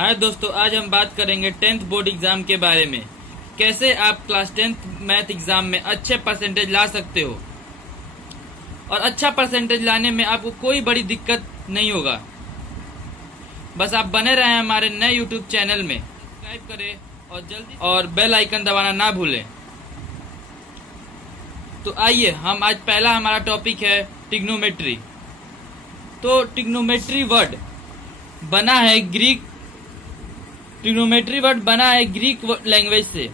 हाय दोस्तों, आज हम बात करेंगे 10th बोर्ड एग्जाम के बारे में। कैसे आप क्लास 10th मैथ एग्जाम में अच्छे परसेंटेज ला सकते हो और अच्छा परसेंटेज लाने में आपको कोई बड़ी दिक्कत नहीं होगा। बस आप बने रहें हमारे नए यूट्यूब चैनल में, सब्सक्राइब करें और बेल आइकन दबाना ना भूलें। तो आइए, हम आज पहला हमारा टॉपिक है ट्रिग्नोमेट्री। तो ट्रिग्नोमेट्री वर्ड बना है ग्रीक लैंग्वेज से।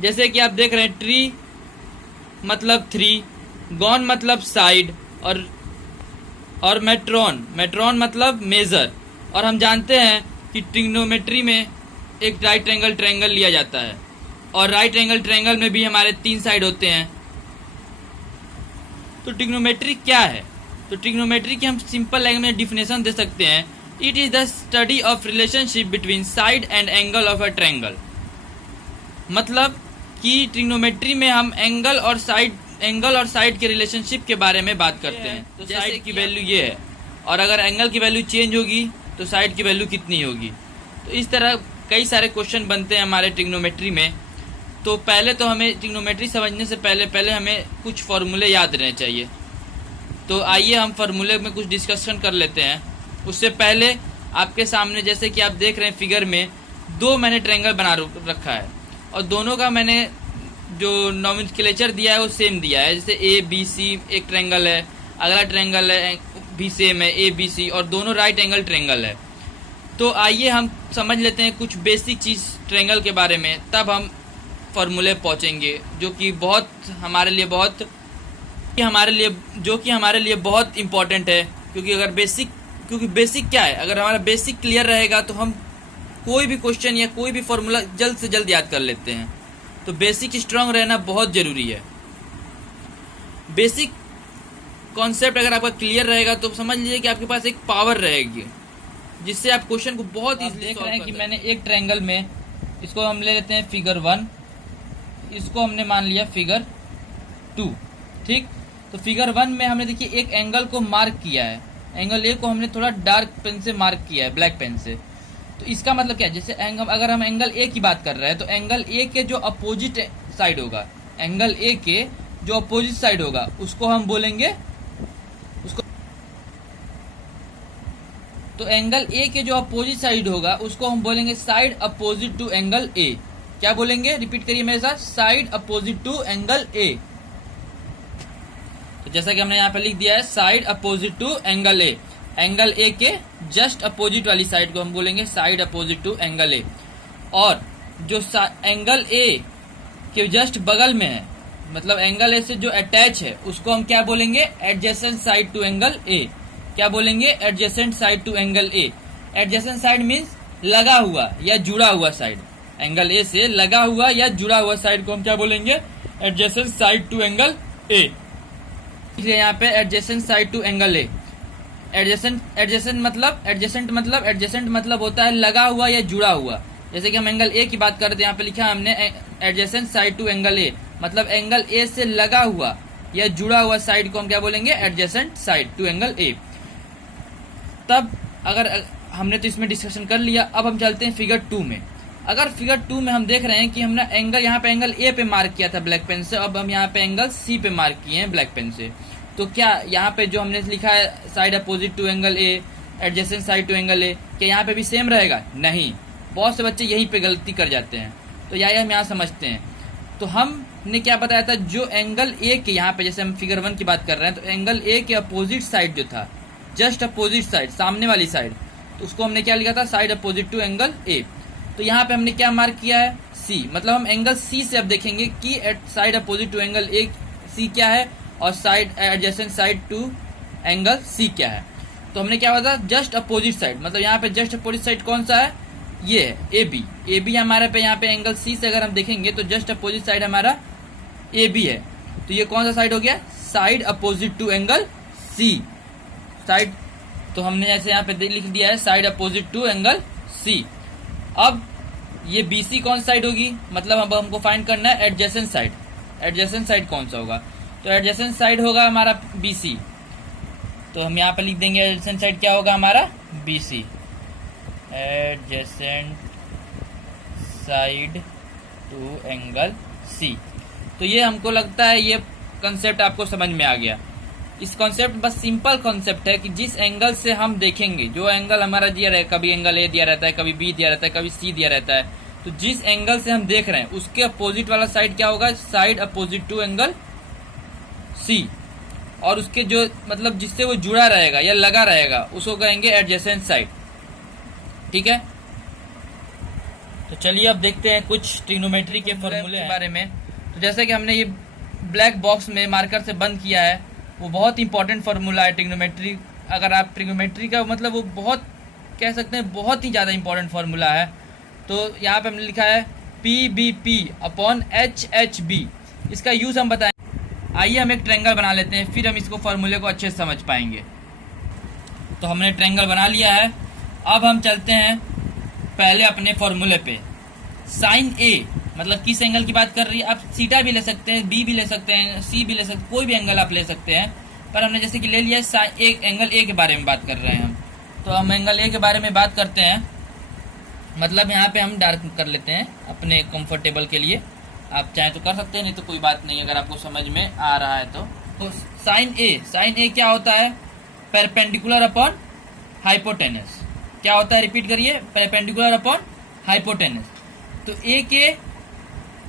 जैसे कि आप देख रहे हैं, ट्री मतलब 3, गॉन मतलब साइड और मेट्रॉन मतलब मेजर। और हम जानते हैं कि ट्रिग्नोमेट्री में एक राइट एंगल ट्रायंगल लिया जाता है और राइट एंगल ट्रायंगल में भी हमारे 3 साइड होते हैं। तो ट्रिग्नोमेट्री क्या है? तो ट्रिग्नोमेट्री की हम सिंपल लैंग्वेज में डिफिनेशन दे सकते हैं। It is the study of relationship between side and angle of a triangle. मतलब कि ट्रिग्नोमेट्री में हम एंगल और साइड के रिलेशनशिप के बारे में बात करते हैं। तो साइड की वैल्यू ये है, और अगर एंगल की वैल्यू चेंज होगी तो साइड की वैल्यू कितनी होगी। तो इस तरह कई सारे क्वेश्चन बनते हैं हमारे ट्रिग्नोमेट्री में। तो पहले तो हमें ट्रिग्नोमेट्री समझने से पहले हमें कुछ फार्मूले याद रहने चाहिए। तो आइए हम फार्मूले में कुछ डिस्कशन कर लेते हैं। उससे पहले आपके सामने, जैसे कि आप देख रहे हैं फिगर में, 2 मैंने ट्रायंगल बना रखा है और दोनों का मैंने जो नोमेनक्लेचर दिया है वो सेम दिया है। जैसे ABC एक ट्रायंगल है, अगला ट्रायंगल है भी सेम है ABC, और दोनों राइट एंगल ट्रायंगल है। तो आइए हम समझ लेते हैं कुछ बेसिक चीज़ ट्रायंगल के बारे में, तब हम फार्मूले पहुँचेंगे जो कि हमारे लिए बहुत इम्पोर्टेंट है। क्योंकि बेसिक क्या है, अगर हमारा बेसिक क्लियर रहेगा तो हम कोई भी क्वेश्चन या कोई भी फॉर्मूला जल्द से जल्द याद कर लेते हैं। तो बेसिक स्ट्रांग रहना बहुत जरूरी है। बेसिक कॉन्सेप्ट अगर आपका क्लियर रहेगा तो समझ लीजिए कि आपके पास एक पावर रहेगी जिससे आप क्वेश्चन को बहुत इजीली देख रहे हैं। कि मैंने एक ट्रायंगल में, इसको हम ले लेते हैं फिगर 1, इसको हमने मान लिया फिगर 2, ठीक। तो फिगर 1 में हमने देखिए एक एंगल को मार्क किया है। एंगल ए को हमने थोड़ा डार्क पेन से मार्क किया है, ब्लैक पेन से। तो इसका मतलब क्या है? जैसे अगर हम एंगल ए की बात कर रहे हैं तो एंगल ए के जो अपोजिट साइड होगा, उसको हम बोलेंगे तो एंगल ए के जो अपोजिट साइड होगा उसको हम बोलेंगे side opposite to angle A. क्या बोलेंगे? रिपीट करिए मेरे साथ, side opposite to angle A. तो जैसा कि हमने यहाँ पे लिख दिया है, side opposite to angle A. Angle A के जस्ट अपोजिट वाली साइड को हम बोलेंगे side opposite to angle A. और जो एंगल ए के जस्ट बगल में है, मतलब एंगल ए से जो अटैच है, उसको हम क्या बोलेंगे? Adjacent side to angle A. क्या बोलेंगे? Adjacent side to angle A. Adjacent side means लगा हुआ या जुड़ा हुआ साइड। एंगल ए से लगा हुआ या जुड़ा हुआ साइड को हम क्या बोलेंगे? Adjacent side to angle A. इसलिए यहाँ पे adjacent side to angle A. Adjacent मतलब होता है लगा हुआ या जुड़ा हुआ। जैसे कि हम एंगल ए की बात करते हैं, यहाँ पे लिखा है हमने adjacent side to angle A, मतलब एंगल ए से लगा हुआ या जुड़ा हुआ साइड को हम क्या बोलेंगे? Adjacent side to angle A. तब अगर हमने तो इसमें डिस्कशन कर लिया, अब हम चलते हैं फिगर 2 में। अगर फिगर 2 में हम देख रहे हैं कि हमने यहाँ पे एंगल ए पे मार्क किया था ब्लैक पेन से, अब हम यहाँ पे एंगल सी पे मार्क किए हैं ब्लैक पेन से। तो क्या यहाँ पे जो हमने लिखा है side opposite to angle A, adjacent side to angle A, क्या यहाँ पे भी सेम रहेगा? नहीं, बहुत से बच्चे यहीं पे गलती कर जाते हैं। तो यही हम यहाँ समझते हैं। तो हमने क्या बताया था, जो एंगल ए के यहाँ पे, जैसे हम फिगर 1 की बात कर रहे हैं, तो एंगल ए के अपोजिट साइड जो था, जस्ट अपोजिट साइड, सामने वाली साइड, तो उसको हमने क्या लिखा था? Side opposite to angle A. तो यहाँ पे हमने क्या मार्क किया है? सी। मतलब हम एंगल सी से अब देखेंगे कि side opposite to angle A C क्या है और side adjacent side to angle C क्या है। तो हमने क्या बताया? Just opposite side. मतलब यहाँ पे जस्ट अपोजिट साइड कौन सा है? ये है ए बी हमारे पे यहाँ पे एंगल सी से अगर हम देखेंगे तो जस्ट अपोजिट साइड हमारा ए बी है। तो ये कौन सा साइड हो गया? Side opposite to angle C side. तो हमने जैसे यहाँ पे लिख दिया है side opposite to angle C. अब ये BC कौन साइड होगी? मतलब अब हमको फाइंड करना है एडजेसेंट साइड। एडजेसेंट साइड कौन सा होगा? तो एडजेसेंट साइड होगा हमारा BC। तो हम यहाँ पे लिख देंगे एडजेसेंट साइड क्या होगा हमारा? BC। Adjacent side to angle C. तो ये हमको लगता है ये कंसेप्ट आपको समझ में आ गया। इस कॉन्सेप्ट बस सिंपल कॉन्सेप्ट है कि जिस एंगल से हम देखेंगे, जो एंगल हमारा दिया रहे, कभी एंगल ए दिया रहता है, कभी बी दिया रहता है, कभी सी दिया रहता है, तो जिस एंगल से हम देख रहे हैं उसके अपोजिट वाला साइड क्या होगा, side opposite to angle C. और उसके जो मतलब जिससे वो जुड़ा रहेगा या लगा रहेगा उसको कहेंगे एडजेसेंट साइड। ठीक है, तो चलिए अब देखते हैं कुछ ट्रिग्नोमेट्री के फॉर्मूले के बारे में। तो जैसे कि हमने ये ब्लैक बॉक्स में मार्कर से बंद किया है, वो बहुत इंपॉर्टेंट फार्मूला है ट्रिग्नोमेट्री। अगर आप ट्रिग्नोमेट्री का मतलब वो बहुत कह सकते हैं बहुत ही ज़्यादा इंपॉर्टेंट फार्मूला है। तो यहाँ पे हमने लिखा है PBP अपॉन HHB। इसका यूज़ हम बताएं। आइए हम एक ट्रायंगल बना लेते हैं, फिर हम इसको फार्मूले को अच्छे से समझ पाएंगे। तो हमने ट्रायंगल बना लिया है। अब हम चलते हैं पहले अपने फार्मूले पे। साइन ए मतलब किस एंगल की बात कर रही है, आप सीटा भी ले सकते हैं, बी भी ले सकते हैं, सी भी ले सकते हैं, कोई भी एंगल आप ले सकते हैं। पर हमने जैसे कि ले लिया है एंगल ए के बारे में बात कर रहे हैं हम। तो हम एंगल ए के बारे में बात करते हैं। मतलब यहाँ पे हम डार्क कर लेते हैं अपने कंफर्टेबल के लिए। आप चाहे तो कर सकते हैं, नहीं तो कोई बात नहीं अगर आपको समझ में आ रहा है तो साइन ए क्या होता है, परपेंडिकुलर अपॉन हाइपोटेनस। क्या होता है, रिपीट करिए, परपेंडिकुलर अपॉन हाइपोटेनस। तो ए के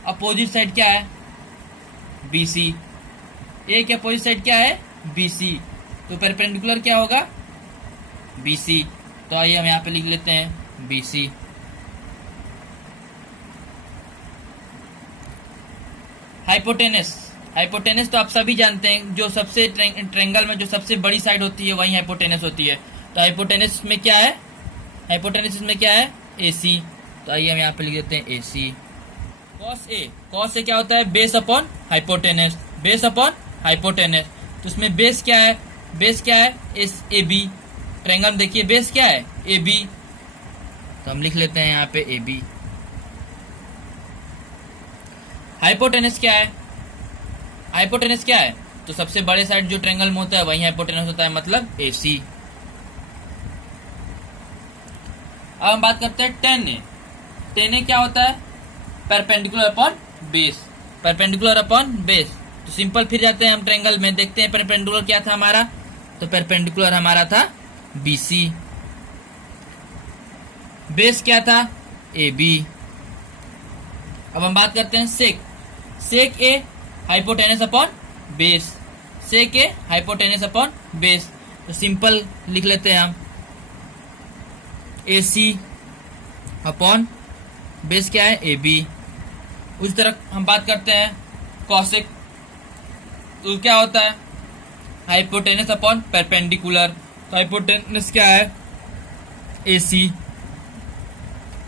अपोजिट साइड क्या है, BC। ए के अपोजिट साइड क्या है, BC। तो परपेंडिकुलर क्या होगा, BC। तो आइए हम यहाँ पे लिख लेते हैं BC। हाइपोटेनस तो आप सभी जानते हैं, जो सबसे ट्रायंगल में जो सबसे बड़ी साइड होती है वही हाइपोटेनस होती है। तो हाइपोटेनस में क्या है, हाइपोटेनस में क्या है, AC। तो आइए हम यहाँ पे लिख देते हैं AC। कॉस ए क्या होता है, base upon hypotenuse, base upon hypotenuse. तो उसमें बेस क्या है, AB। ट्रायंगल में देखिए बेस क्या है, AB। तो हम लिख लेते हैं यहाँ पे AB। हाइपोटेनस क्या है, तो सबसे बड़े साइड जो ट्रायंगल में होता है वही हाइपोटेनस होता है, मतलब AC। अब हम बात करते हैं tan ए क्या होता है, परपेंडिकुलर अपॉन बेस। तो सिंपल फिर जाते हैं हम ट्रायंगल में, देखते हैं परपेंडिकुलर क्या था हमारा, तो परपेंडिकुलर हमारा था BC। बेस क्या था, AB। अब हम बात करते हैं सेक ए हाइपोटेनस अपॉन बेस। तो सिंपल लिख लेते हैं हम AC अपॉन बेस क्या है, AB। उस तरह हम बात करते हैं कॉसेक, तो क्या होता है, हाइपोटेनस अपॉन परपेंडिकुलर। तो हाइपोटेनस क्या है, AC।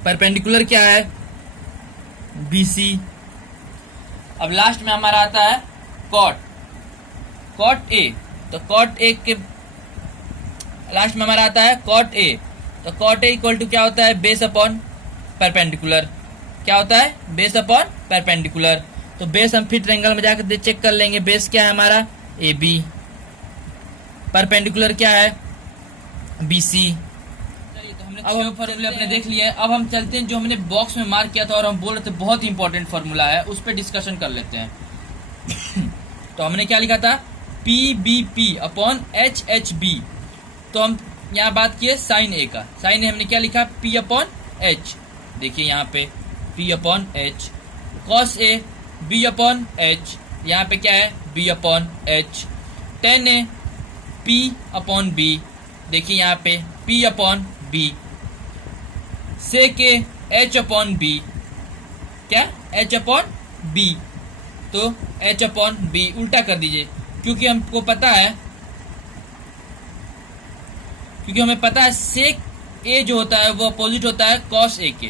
परपेंडिकुलर क्या है, BC। अब लास्ट में हमारा आता है कॉट ए। तो कॉट ए के लास्ट में हमारा आता है कॉट ए। तो कॉट ए इक्वल टू क्या होता है, बेस अपॉन परपेंडिकुलर। क्या होता है, बेस अपॉन परपेंडिकुलर। तो बेस हम फिर ट्रायंगल में जाकर चेक कर लेंगे, बेस क्या है हमारा, AB। परपेंडिकुलर क्या है, BC। अब हम फॉर्मूले अपने देख लिए। अब हम चलते हैं जो हमने बॉक्स में मार्क किया था और हम बोल रहे थे बहुत इंपॉर्टेंट फार्मूला है, उस पर डिस्कशन कर लेते हैं। तो हमने क्या लिखा था, PBP अपॉन HHB। तो हम यहाँ बात किए साइन ए का, साइन ए हमने क्या लिखा, P अपॉन H। देखिए यहाँ पे P upon H। Cos A B upon H, यहाँ पे क्या है, B अपॉन H। tan ए P अपॉन B, देखिए यहाँ पे P अपॉन B। सेक ए H अपॉन B, क्या, H अपॉन B। तो H अपॉन B उल्टा कर दीजिए, क्योंकि हमको पता है, क्योंकि हमें पता है सेक ए जो होता है वो अपोजिट होता है कॉस ए के,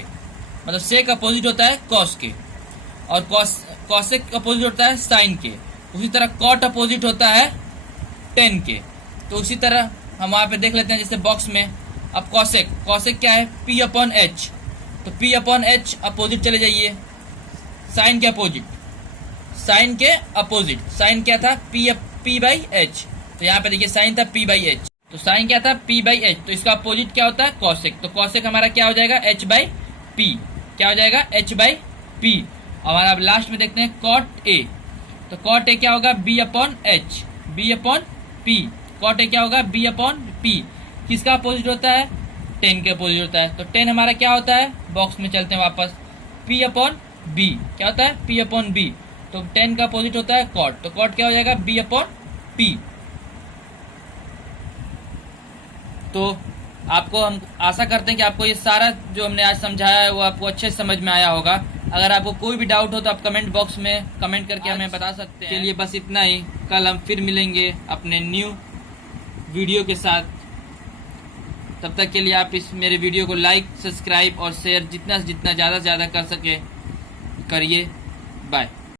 मतलब सेक अपोजिट होता है कॉस के, और कॉसेक अपोजिट होता है साइन के। उसी तरह कॉट अपोजिट होता है टेन के। तो उसी तरह हम वहाँ पे देख लेते हैं, जैसे बॉक्स में। अब कॉसेक क्या है, P अपॉन H। तो P अपॉन H अपोजिट चले जाइए, साइन के अपोजिट, साइन क्या था, P बाई H। तो यहाँ पे देखिए साइन था P बाई H। तो साइन क्या था, P बाई एच, तो इसका अपोजिट क्या होता है, कॉसेक। तो कॉसेक हमारा क्या हो जाएगा, H बाई पी। क्या हो जाएगा, H बाई पी। हमारा अब लास्ट में देखते हैं कॉट ए। तो कॉट ए क्या होगा, B upon H, B upon P. Cot A क्या होगा, B अपॉन पी। किसका अपोजिट होता है, टेन के अपोजिट होता है। तो टेन हमारा क्या होता है, बॉक्स में चलते हैं वापस, P अपॉन बी। क्या होता है, P अपॉन बी। तो टेन का अपोजिट होता है कॉट, तो कॉट क्या हो जाएगा, B अपॉन पी। तो आपको हम आशा करते हैं कि आपको ये सारा जो हमने आज समझाया है वो आपको अच्छे से समझ में आया होगा। अगर आपको कोई भी डाउट हो तो आप कमेंट बॉक्स में कमेंट करके हमें बता सकते हैं। चलिए बस इतना ही, कल हम फिर मिलेंगे अपने न्यू वीडियो के साथ। तब तक के लिए आप इस मेरे वीडियो को लाइक, सब्सक्राइब और शेयर जितना ज़्यादा कर सके करिए। बाय।